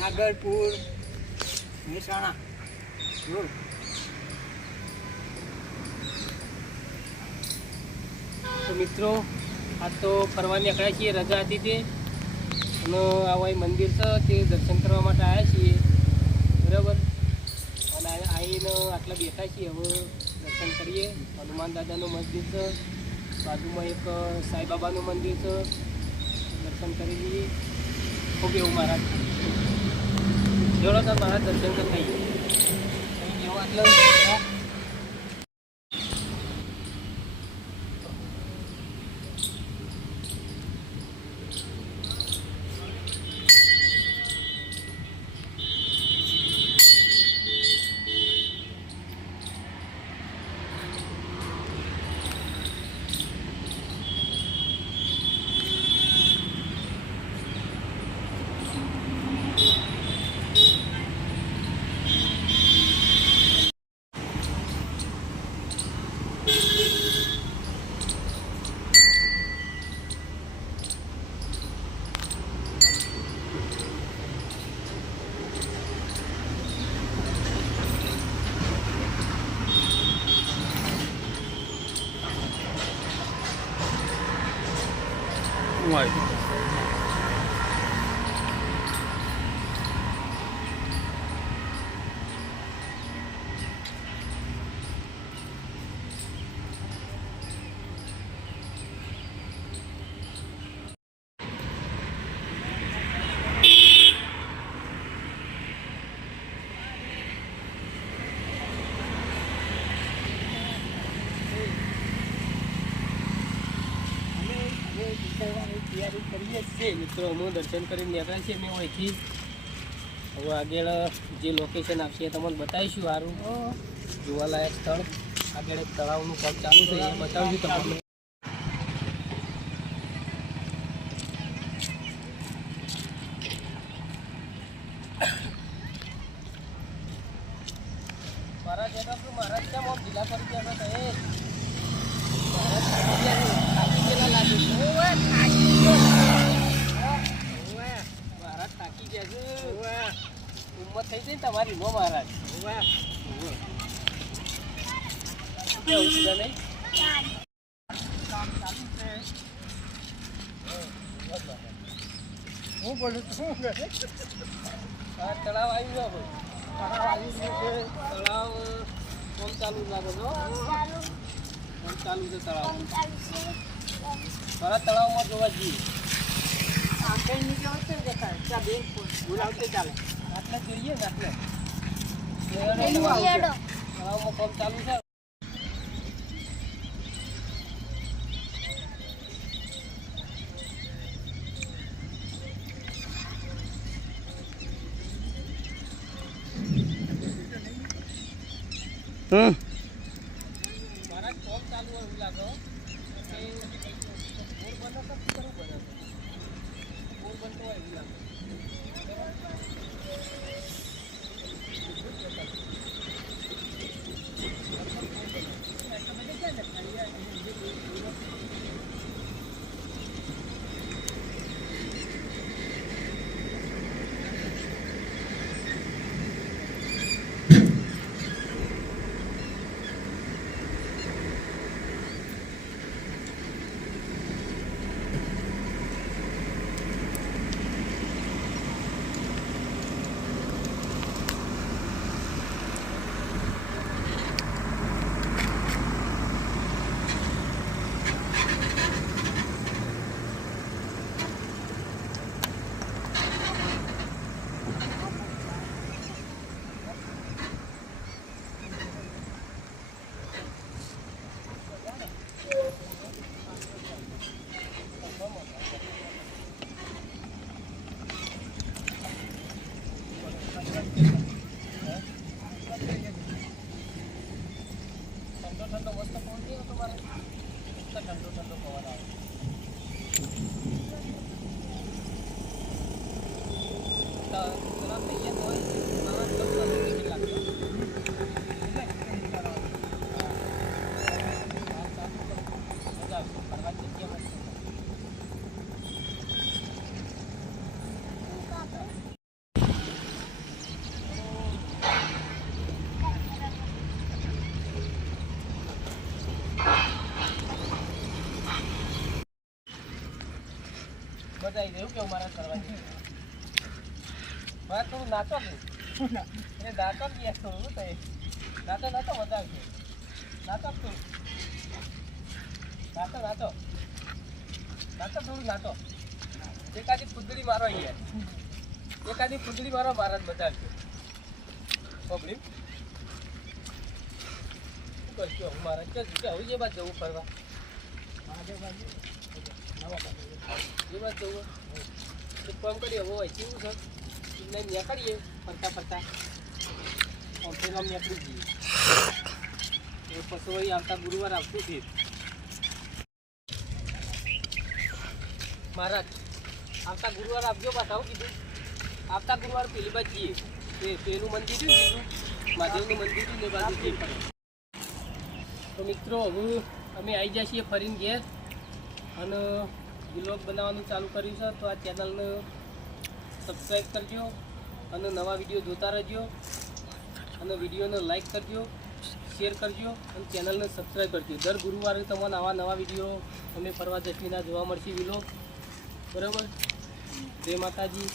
નાગરપુર Mehsana road. તો મિત્રો આ તો ફરવા નીકળ્યા છીએ, રજા હતી તે અને આવા મંદિર છે તે દર્શન કરવા માટે આવ્યા છીએ બરાબર. અને આવીને આટલા બેઠા છીએ, હવે દર્શન કરીએ. હનુમાન દાદાનું મંદિર છે, બાજુમાં એક સાંઈબાબાનું મંદિર છે, દર્શન કરી લઈએ. ખૂબ એવું મહારાજ જોડો તો મહારાજ દર્શન કરતા જેવો આટલો તૈયારી કરીએ છીએ મિત્રો. અમે દર્શન કરીને નીકળ્યા છીએ અમે અહીંથી. હવે આગળ જે લોકેશન આપશે એ તમને બતાવીશું. સારું જોવાલાયક સ્થળ આગળ એક તળાવનું કામ ચાલુ છે, એ બતાવીશું તમને. મહારાજ મહારાજ કેમ આમ ઢીલા પડી ગયા હતા? મહારાજ થાકી ગયા છે, ઉંમર થઈ ગઈ તમારી નો મહારાજ. હું બોલું શું તળાવ આવી ગયો ભાઈ? તળાવ કોમ ચાલુ લાગે છો? ચાલુ છે તળાવ. મારા તળાવમાં જોવા જઈએ. બોલાવતે ચાલે આટલે જોઈએ ને આટલે તળાવમાં કોમ ચાલુ છે. મારા કોમ ચાલુ એવું લાગે મજા આવી જાય એવું કેવું મારા ફરવાની મારે થોડું નાચો કે એટલે નાચો જ યાર થોડું થાય નાચો નાચો મજા આવશે નાચો તું નાચો નાચો નાચો થોડું નાચો એકાદી ફૂદડી મારો યાર એકાદી ફૂદડી મારો મારા જ મજા આવશે પબ્લિક શું કરશો હું મારા ક્યાં આવું છે બાદ જવું ફરવા એ વાત જવું એક કામ કરીએ હવે હોય કેવું છે એટલે નીકળીએ ફરતા ફરતા પેલા નીકળી જઈએ એ પછી વળી આવતા ગુરુવાર આવતું છે મહારાજ આવતા ગુરુવાર આપજો પાછા આવું કીધું આવતા ગુરુવાર પેલી બાજુ જઈએ એ પેલું મંદિર છે ને કીધું મહાદેવનું મંદિર છે ને એ બાજુ જઈએ તો મિત્રો હવે અમે આવી જાય છીએ ફરીને ઘેર અને વ્લોગ બનાવવાનું ચાલુ કર્યું છે તો આ ચેનલને સબસ્ક્રાઈબ કરજો અને નવા વિડીયો જોતા રહેજો અને વિડીયોને લાઈક કરજો શેર કરજો અને ચેનલને સબસ્ક્રાઈબ કરજો દર ગુરુવારે તમને આવા નવા વિડીયો અમે ફરવા જશીના જોવા મળશે વ્લોગ બરાબર જય માતાજી